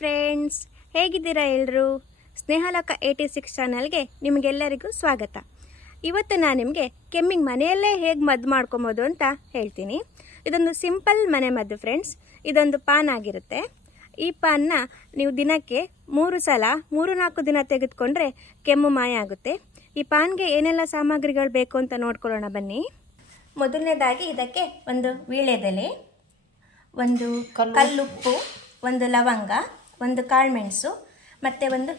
Friends, ಹೇಗಿದ್ದೀರಾ ಎಲ್ಲರೂ? ಸ್ನೇಹಲೋಕ 86 ಚಾನಲ್ಗೆ ನಿಮಗೆಲ್ಲರಿಗೂ ಸ್ವಾಗತ. ಇವತ್ತು ನಾನು ನಿಮಗೆ ಕೆಮ್ಮಿಗೆ ಮನೆಯಲ್ಲೇ ಹೇಗೆ ಮದ್ದು ಮಾಡ್ಕೊಬೋದು ಅಂತ ಹೇಳ್ತೀನಿ. ಇದೊಂದು ಸಿಂಪಲ್ ಮನೆ ಮದ್ದು ಫ್ರೆಂಡ್ಸ್. ಇದೊಂದು ಪಾನ್ ಆಗಿರುತ್ತೆ. ಈ ಪಾನ್ನ ನೀವು ದಿನಕ್ಕೆ 3 ಸಲ 3-4 ದಿನ ತೆಗೆದುಕೊಂಡ್ರೆ ಕೆಮ್ಮು ಮಾಯ ಆಗುತ್ತೆ. ಈ ಪಾನ್ಗೆ ಏನೆಲ್ಲ ಸಾಮಗ್ರಿಗಳು ಬೇಕು ಅಂತ ನೋಡ್ಕೊಳ್ಳೋಣ ಬನ್ನಿ. ಮೊದಲನೇದಾಗಿ ಇದಕ್ಕೆ ಒಂದು ವೀಳ್ಯದೆಲೆ, ಒಂದು ಕಲ್ಲುಪ್ಪು, ಒಂದು ಲವಂಗ, ಒಂದು ಕಾಳುಮೆಣಸು ಮತ್ತು ಒಂದು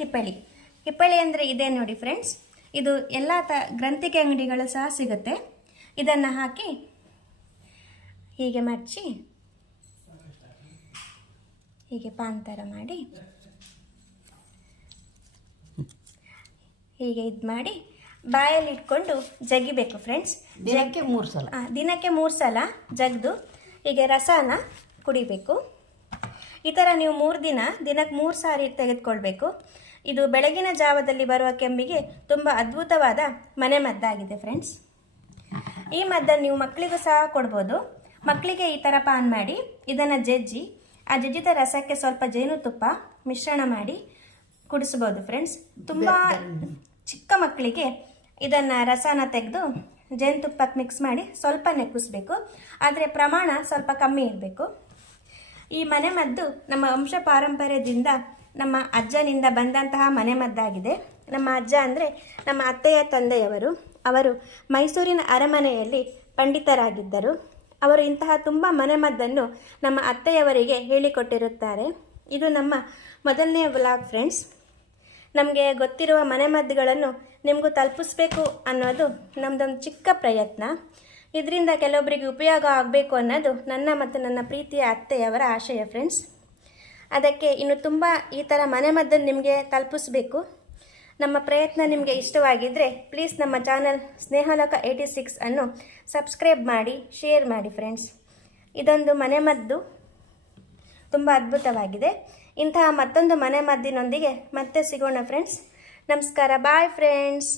ಹಿಪ್ಪಳಿ ಅಂದರೆ ಇದೆ ನೋಡಿ ಫ್ರೆಂಡ್ಸ್. ಇದು ಎಲ್ಲ ಗ್ರಂಥಿಗೆ ಅಂಗಡಿಗಳು ಸಹ ಸಿಗುತ್ತೆ. ಇದನ್ನು ಹಾಕಿ ಹೀಗೆ ಮಡಚಿ ಹೀಗೆ ಪಾನ್ ಥರ ಮಾಡಿ ಹೀಗೆ ಇದು ಮಾಡಿ ಬಾಯಲ್ಲಿ ಇಟ್ಕೊಂಡು ಜಗಿಬೇಕು ಫ್ರೆಂಡ್ಸ್. ದಿನಕ್ಕೆ 3 ಸಲ ದಿನಕ್ಕೆ 3 ಸಲ ಜಗ್ದು ಹೀಗೆ ರಸನ ಕುಡಿಬೇಕು. ಈ ಥರ ನೀವು 3 ದಿನಕ್ಕೆ 3 ಸಾರಿ ತೆಗೆದುಕೊಳ್ಬೇಕು. ಇದು ಬೆಳಗಿನ ಜಾವದಲ್ಲಿ ಬರುವ ಕೆಮ್ಮಿಗೆ ತುಂಬ ಅದ್ಭುತವಾದ ಮನೆಮದ್ದಾಗಿದೆ ಫ್ರೆಂಡ್ಸ್. ಈ ಮದ್ದನ್ನು ನೀವು ಮಕ್ಕಳಿಗೂ ಸಹ ಕೊಡ್ಬೋದು. ಮಕ್ಕಳಿಗೆ ಈ ಥರ ಪಾನ್ ಮಾಡಿ ಇದನ್ನು ಜಜ್ಜಿ ಆ ಜಜ್ಜಿದ ರಸಕ್ಕೆ ಸ್ವಲ್ಪ ಜೇನುತುಪ್ಪ ಮಿಶ್ರಣ ಮಾಡಿ ಕುಡಿಸ್ಬೋದು ಫ್ರೆಂಡ್ಸ್. ತುಂಬ ಚಿಕ್ಕ ಮಕ್ಕಳಿಗೆ ಇದನ್ನು ರಸನ ತೆಗೆದು ಜೇನುತುಪ್ಪಕ್ಕೆ ಮಿಕ್ಸ್ ಮಾಡಿ ಸ್ವಲ್ಪ ನೆಕ್ಕಿಸ್ಬೇಕು. ಆದರೆ ಪ್ರಮಾಣ ಸ್ವಲ್ಪ ಕಮ್ಮಿ ಇರಬೇಕು. ಈ ಮನೆಮದ್ದು ನಮ್ಮ ವಂಶ ಪಾರಂಪರ್ಯದಿಂದ ನಮ್ಮ ಅಜ್ಜನಿಂದ ಬಂದಂತಹ ಮನೆಮದ್ದಾಗಿದೆ. ನಮ್ಮ ಅಜ್ಜ ಅಂದರೆ ನಮ್ಮ ಅತ್ತೆಯ ತಂದೆಯವರು. ಅವರು ಮೈಸೂರಿನ ಅರಮನೆಯಲ್ಲಿ ಪಂಡಿತರಾಗಿದ್ದರು. ಅವರು ಇಂತಹ ತುಂಬ ಮನೆಮದ್ದನ್ನು ನಮ್ಮ ಅತ್ತೆಯವರಿಗೆ ಹೇಳಿಕೊಟ್ಟಿರುತ್ತಾರೆ. ಇದು ನಮ್ಮ ಮೊದಲನೇ ವ್ಲಾಗ್ ಫ್ರೆಂಡ್ಸ್. ನಮಗೆ ಗೊತ್ತಿರುವ ಮನೆಮದ್ದುಗಳನ್ನು ನಿಮಗೂ ತಲುಪಿಸ್ಬೇಕು ಅನ್ನೋದು ನಮ್ಮದೊಂದು ಚಿಕ್ಕ ಪ್ರಯತ್ನ. ಇದರಿಂದ ಕೆಲವೊಬ್ಬರಿಗೆ ಉಪಯೋಗ ಆಗಬೇಕು ಅನ್ನೋದು ನನ್ನ ಮತ್ತು ನನ್ನ ಪ್ರೀತಿಯ ಅತ್ತೆಯವರ ಆಶಯ ಫ್ರೆಂಡ್ಸ್. ಅದಕ್ಕೆ ಇನ್ನು ತುಂಬ ಈ ಥರ ಮನೆಮದ್ದನ್ನು ನಿಮಗೆ ತಲುಪಿಸ್ಬೇಕು. ನಮ್ಮ ಪ್ರಯತ್ನ ನಿಮಗೆ ಇಷ್ಟವಾಗಿದ್ದರೆ ಪ್ಲೀಸ್ ನಮ್ಮ ಚಾನಲ್ ಸ್ನೇಹಲೋಕ 86 ಅನ್ನು ಸಬ್ಸ್ಕ್ರೈಬ್ ಮಾಡಿ, ಶೇರ್ ಮಾಡಿ ಫ್ರೆಂಡ್ಸ್. ಇದೊಂದು ಮನೆಮದ್ದು ತುಂಬ ಅದ್ಭುತವಾಗಿದೆ. ಇಂತಹ ಮತ್ತೊಂದು ಮನೆಮದ್ದಿನೊಂದಿಗೆ ಮತ್ತೆ ಸಿಗೋಣ ಫ್ರೆಂಡ್ಸ್. ನಮಸ್ಕಾರ, ಬಾಯ್ ಫ್ರೆಂಡ್ಸ್.